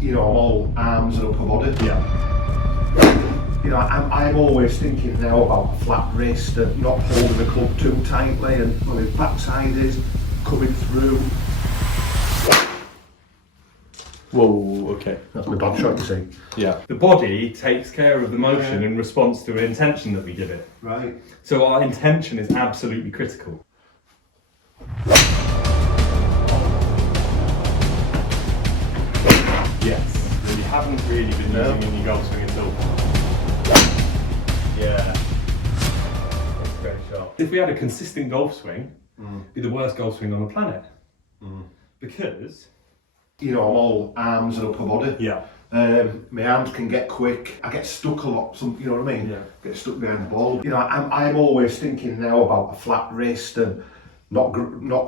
You know, I'm all arms and upper body. Yeah. You know, I'm always thinking now about a flat wrist and not holding the club too tightly, and when my backside is coming through. Whoa, okay. That's my bad shot, you see. Yeah. The body takes care of the motion in response to an intention that we give it. Right. So our intention is absolutely critical. Yes. So you haven't really been using in your golf swing at all. Yeah. That's very sharp. If we had a consistent golf swing, it'd be the worst golf swing on the planet. Because... You know, I'm all arms and upper body. Yeah. My arms can get quick. I get stuck a lot. You know what I mean? Yeah. Get stuck behind the ball. You know, I'm always thinking now about a flat wrist and not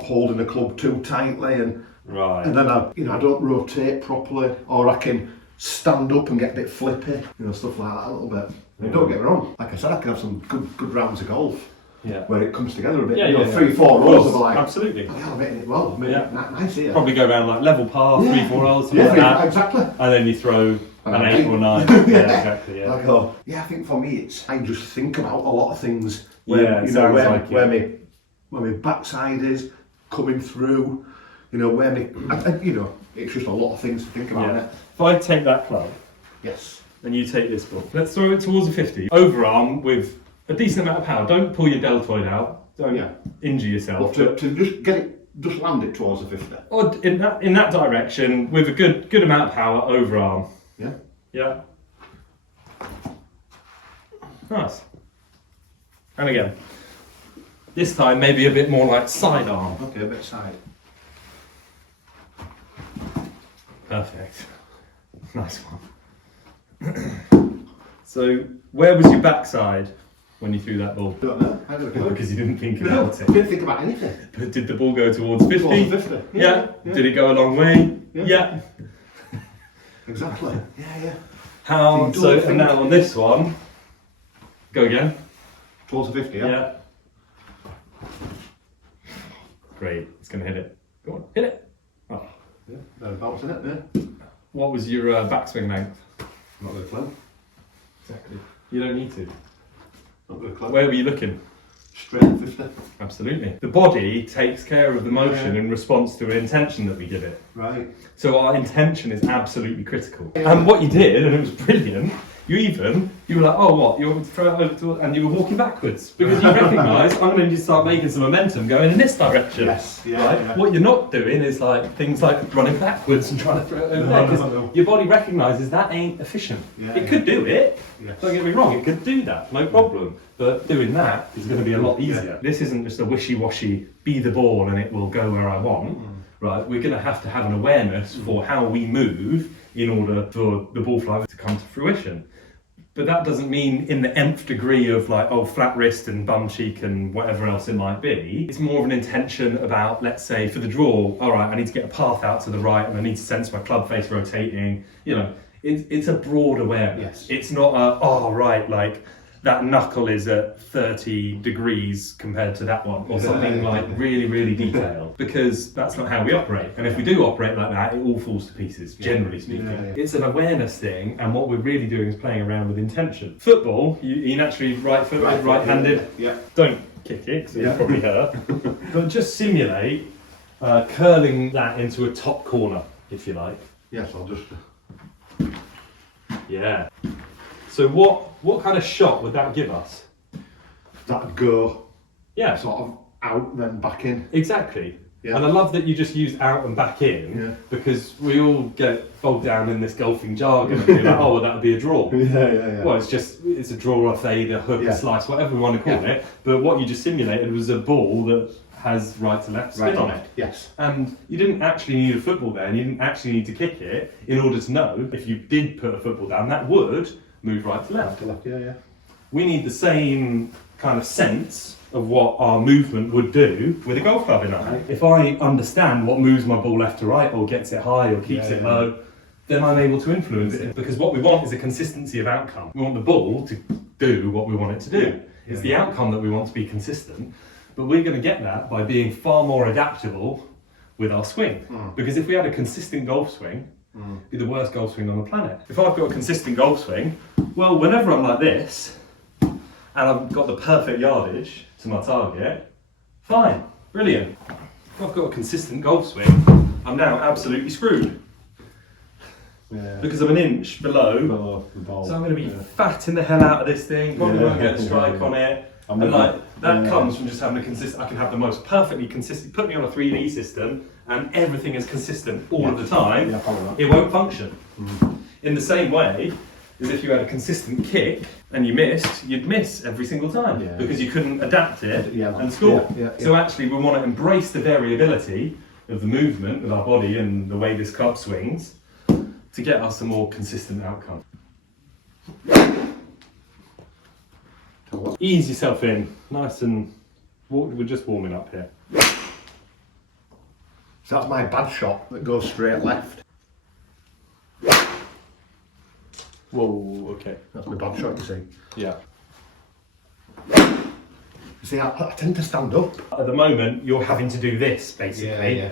holding the club too tightly, and then I don't rotate properly, or I can stand up and get a bit flippy. You know, stuff like that a little bit. I mean, don't get me wrong. Like I said, I can have some good rounds of golf. Yeah. Where it comes together a bit. Yeah, you know, yeah, 3-4 rolls of like. Absolutely. I'm hitting it well. I mean, nice here. Probably go around like level par, 3-4 holes, something like that. Exactly. And then you throw an 8 or 9. yeah, Exactly. Yeah. I go, I think for me I just think about a lot of things. Where, Yeah, you know, where my backside is coming through. You know, where me, you know, it's just a lot of things to think about. Yeah. If I take that club, Yes. and you take this ball, let's throw it towards a 50. Overarm with a decent amount of power. Don't pull your deltoid out. Don't injure yourself. Well, to just get it, just land it towards the 50. Or in that direction with a good amount of power overarm. Yeah. Yeah. Nice. And again, this time maybe a bit more like sidearm. Okay, a bit side. Perfect. Nice one. So, where was your backside when you threw that ball? Don't know. How did it go? Because you didn't think No, about it. didn't think about anything. But did the ball go towards 50? Towards 50. Yeah. Did it go a long way? Yeah. Exactly. Yeah. How? So, and now on this one, go again. Towards the 50, yeah? Great. It's going to hit it. Go on, hit it. Oh. Yeah, thereabouts, isn't it? Yeah. What was your backswing length? Not with a club. Exactly. You don't need to. Not with a club. Where were you looking? Straight at 50. Absolutely. The body takes care of the motion in response to an intention that we give it. Right. So our intention is absolutely critical. And what you did, and it was brilliant, you were like, oh what, you want me to throw it over to, and you were walking backwards because you recognise I'm going to start making some momentum going in this direction. Yes, yeah, right? yeah. What you're not doing is like things like running backwards and trying to throw it over there, because your body recognises that ain't efficient. Yeah, it could do it, Yes. don't get me wrong, it could do that, no problem. But doing that is going to be a lot easier. This isn't just a wishy-washy, be the ball and it will go where I want. Right, we're going to have an awareness for how we move in order for the ball flight to come to fruition. But that doesn't mean in the nth degree of like, oh, flat wrist and bum cheek and whatever else it might be. It's more of an intention about, let's say, for the draw, all right, I need to get a path out to the right and I need to sense my club face rotating. You know, it's a broad awareness. Yes. It's not a, oh, right, like that knuckle is at 30 degrees compared to that one, or something like really, really detailed, because that's not how we operate. And if we do operate like that, it all falls to pieces, generally speaking. It's an awareness thing, and what we're really doing is playing around with intention. Football, you naturally right-footed, right-handed. Yeah. Don't kick it, because it'll probably hurt. But just simulate curling that into a top corner, if you like. Yes, I'll just... Yeah. So what kind of shot would that give us? That'd go sort of out, then back in. Exactly. Yeah. And I love that you just used out and back in, because we all get bogged down in this golfing jargon and be like, oh, well, that would be a draw. Yeah. Well, it's a draw, a fade, a hook, a slice, whatever we want to call it. But what you just simulated was a ball that has right to left spin on it. Yes. And you didn't actually need a football there, and you didn't actually need to kick it in order to know if you did put a football down, that would move right to left. Yeah. We need the same kind of sense of what our movement would do with a golf club in our hand. If I understand what moves my ball left to right, or gets it high, or keeps it low, then I'm able to influence it. Because what we want is a consistency of outcome. We want the ball to do what we want it to do. It's the outcome that we want to be consistent, but we're going to get that by being far more adaptable with our swing. Because if we had a consistent golf swing, be the worst golf swing on the planet. If I've got a consistent golf swing, well, whenever I'm like this, and I've got the perfect yardage to my target, fine, brilliant. If I've got a consistent golf swing, I'm now absolutely screwed. Yeah. Because I'm an inch below the ball. So I'm going to be fatting the hell out of this thing, probably won't get a strike on it. And like, that comes from just having a consistent, I can have the most perfectly consistent, put me on a 3D system and everything is consistent all of the time, it won't function. In the same way as if you had a consistent kick and you missed, you'd miss every single time because you couldn't adapt it and score. So actually we want to embrace the variability of the movement of our body and the way this club swings to get us a more consistent outcome. Ease yourself in, nice and, we're just warming up here. So that's my bad shot that goes straight left. Whoa, okay. That's my bad shot, you see. Yeah. You see, I tend to stand up. At the moment, you're having to do this, basically. Yeah.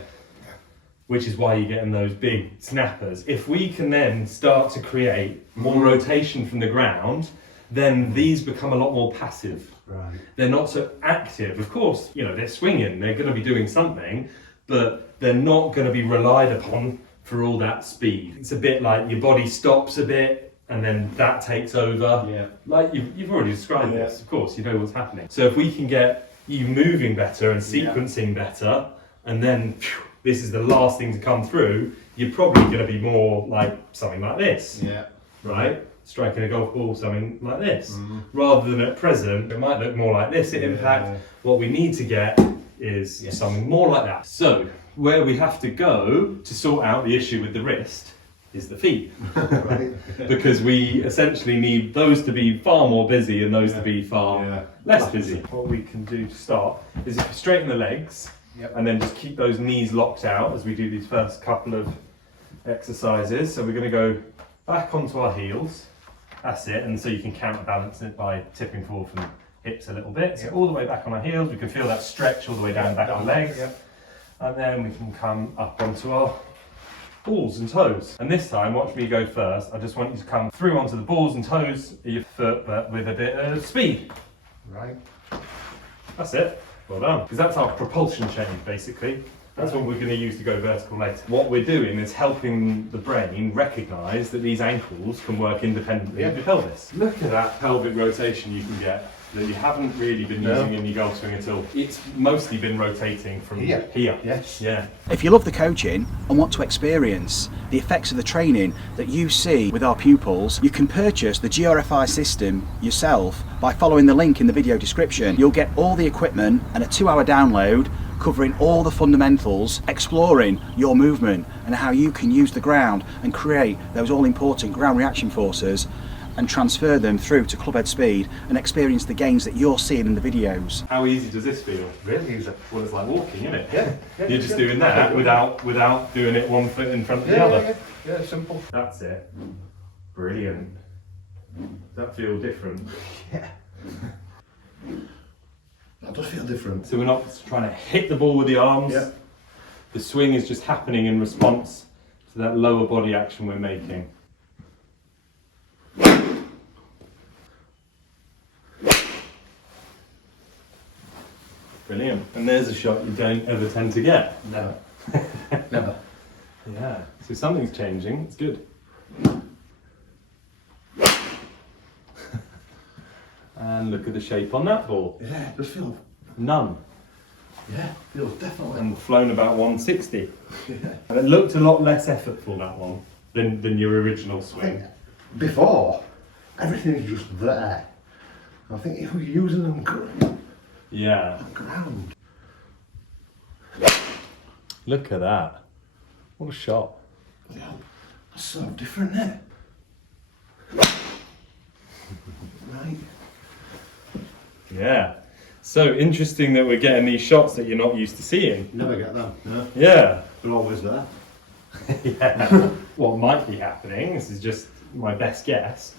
Which is why you're getting those big snappers. If we can then start to create more rotation from the ground, then these become a lot more passive. Right. They're not so active. Of course, you know, they're swinging, they're going to be doing something, but they're not going to be relied upon for all that speed. It's a bit like your body stops a bit and then that takes over. Yeah. Like you've already described this, of course, you know what's happening. So if we can get you moving better and sequencing better, and then this is the last thing to come through, you're probably going to be more like something like this. Yeah. Right? Striking a golf ball, something like this. Rather than at present, it might look more like this at impact. What we need to get is something more like that. So, where we have to go to sort out the issue with the wrist is the feet. Right. Because we essentially need those to be far more busy and those to be far less busy. What we can do to start is if you straighten the legs and then just keep those knees locked out as we do these first couple of exercises. So we're going to go back onto our heels. That's it, and so you can counterbalance it by tipping forward from hips a little bit. So all the way back on our heels, we can feel that stretch all the way down back the legs. And then we can come up onto our balls and toes. And this time, watch me go first. I just want you to come through onto the balls and toes of your foot, but with a bit of speed. Right. That's it. Well done. Because that's our propulsion chain, basically. That's what we're going to use to go vertical later. What we're doing is helping the brain recognise that these ankles can work independently of your pelvis. Look at that pelvic rotation you can get that you haven't really been using in your golf swing at all. It's mostly been rotating from here. Yes. Yeah. If you love the coaching and want to experience the effects of the training that you see with our pupils, you can purchase the GRFI system yourself by following the link in the video description. You'll get all the equipment and a 2-hour download covering all the fundamentals, exploring your movement and how you can use the ground and create those all-important ground reaction forces and transfer them through to clubhead speed and experience the gains that you're seeing in the videos. How easy does this feel? Really easy. Well, it's like walking, isn't it? Yeah. You're just doing that without doing it one foot in front of the other. Yeah, simple. That's it. Brilliant. Does that feel different? Yeah. That does feel different. So we're not trying to hit the ball with the arms. Yeah. The swing is just happening in response to that lower body action we're making. Brilliant. And there's a shot you don't ever tend to get. Never. Never. Yeah. So something's changing. It's good. And look at the shape on that ball. Yeah, it does feel. None. Yeah, feels definitely. And flown about 160. Yeah. And it looked a lot less effortful, that one, than your original I swing. think before, everything is just there. I think if we're using them Yeah. ground. Look at that. What a shot. Yeah, that's so different, isn't it? Right. Yeah. So interesting that we're getting these shots that you're not used to seeing. Never get them. No. Yeah. They're always there. Yeah. What might be happening, this is just my best guess,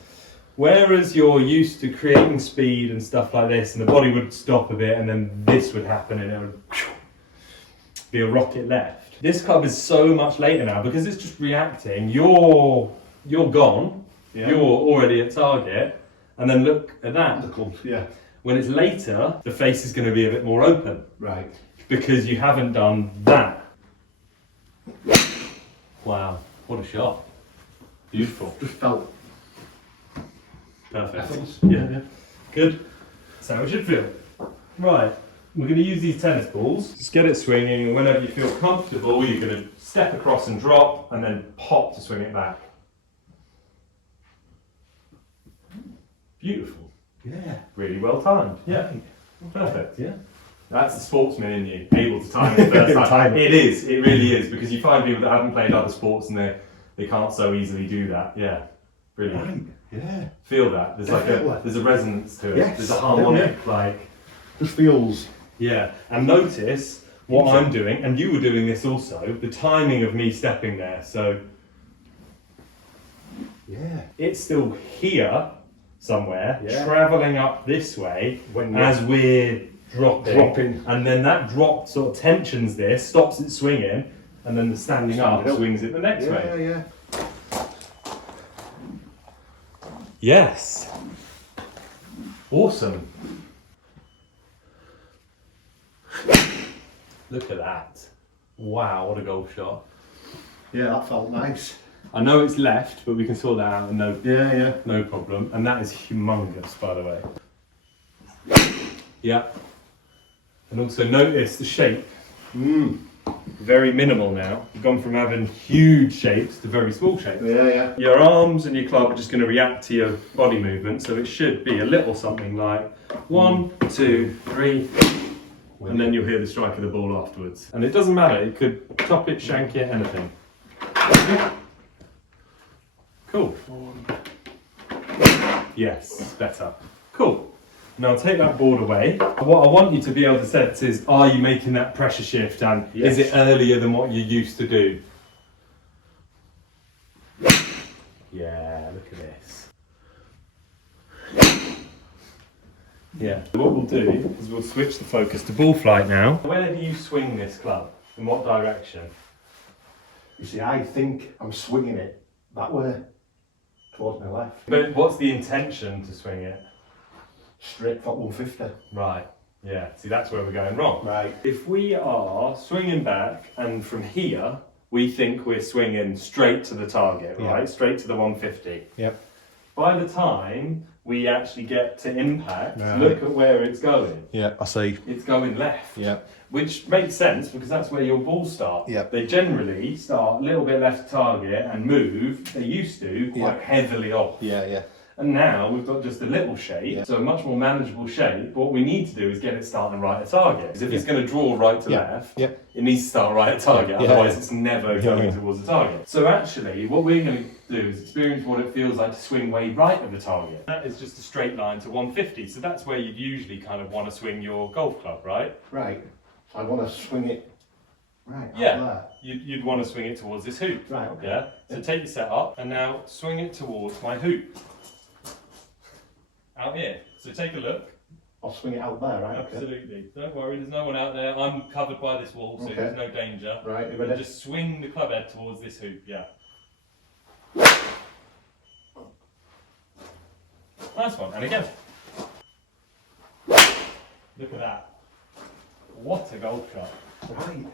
whereas you're used to creating speed and stuff like this, and the body would stop a bit and then this would happen and it would be a rocket left. This club is so much later now because it's just reacting. You're gone. Yeah. You're already at target. And then look at that. The club, yeah. When it's later, the face is going to be a bit more open. Right. Because you haven't done that. Wow, what a shot. Beautiful. Just felt Perfect. effortless. Yeah. Good. That's how it should feel. Right, we're going to use these tennis balls. Just get it swinging, and whenever you feel comfortable, you're going to step across and drop, and then pop to swing it back. Beautiful. Yeah. Really well timed. Yeah. Perfect, yeah. That's the sportsman in you, able to time it first time. It is, it really is, because you find people that haven't played other sports and they can't so easily do that. Yeah. Brilliant. Right. Yeah. Feel that. There's there's a resonance to it. Yes. There's a harmonic, Just feels. Yeah. And notice what I'm doing, and you were doing this also, the timing of me stepping there. So Yeah. it's still here somewhere, travelling up this way as we're dropping. And then that drop sort of tensions this, stops it swinging, and then the standing up swings it the next way. Yeah. Yes. Awesome. Look at that. Wow, what a golf shot. Yeah, that felt nice. I know it's left, but we can sort that out and no problem. And that is humongous, by the way. Yeah. And also notice the shape. Very minimal now. You've gone from having huge shapes to very small shapes. Yeah. Your arms and your club are just going to react to your body movement, so it should be a little something like 1, 2, 3, and then you'll hear the strike of the ball afterwards. And it doesn't matter, it could top it, shank it, anything. Cool. Yes, better. Cool. Now take that board away. What I want you to be able to sense is, are you making that pressure shift, and is it earlier than what you used to do? Yeah, look at this. Yeah. What we'll do is we'll switch the focus to ball flight now. Whenever you swing this club, in what direction? You see, I think I'm swinging it that way, towards my left. But what's the intention to swing it? Straight for 150. Right, yeah, see that's where we're going wrong. Right. If we are swinging back and from here, we think we're swinging straight to the target, right? Straight to the 150. Yep. By the time we actually get to impact, look at where it's going. Yeah, I see. It's going left. Yeah. Which makes sense because that's where your balls start. Yep. They generally start a little bit left of target and move, they used to, quite heavily off. Yeah. And now we've got just a little shape, so a much more manageable shape. What we need to do is get it starting right at target. Because if it's going to draw right to left, it needs to start right at target, otherwise it's never going towards the target. So actually, what we're going to do is experience what it feels like to swing way right of the target. That is just a straight line to 150, so that's where you'd usually kind of want to swing your golf club, right? Right. So I want to swing it right Yeah, you'd want to swing it towards this hoop. Right, okay. Yeah, so take your set up and now swing it towards my hoop. Out here. So take a look. I'll swing it out there, right? Absolutely. Don't worry, there's no one out there. I'm covered by this wall, so there's no danger. Right, you But ready? just swing the club head towards this hoop, yeah. Nice one. And again. Look at that. What a golf shot. Right.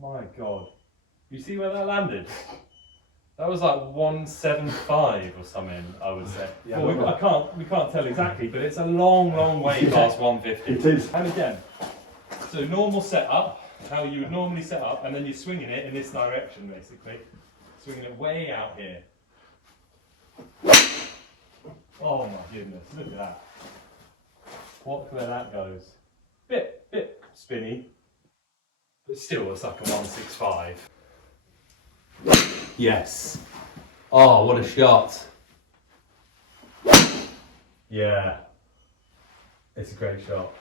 My God. You see where that landed? That was like 175 or something, I would say. Yeah, well, we can't tell exactly, but it's a long way past 150. It is. And again, so normal setup, how you would normally set up, and then you're swinging it in this direction, basically. Swinging it way out here. Oh my goodness, look at that. Watch where that goes. Bit spinny, but still it's like a 165. Yes. Oh, what a shot. Yeah. It's a great shot.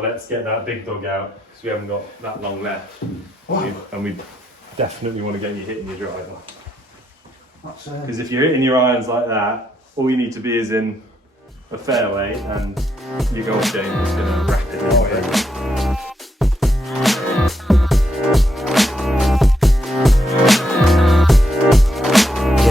Let's get that big dog out because we haven't got that long left. And we definitely want to get you hitting your driver. Because if you're hitting your irons like that, all you need to be is in a fairway and your golf game is going to rapidly improve.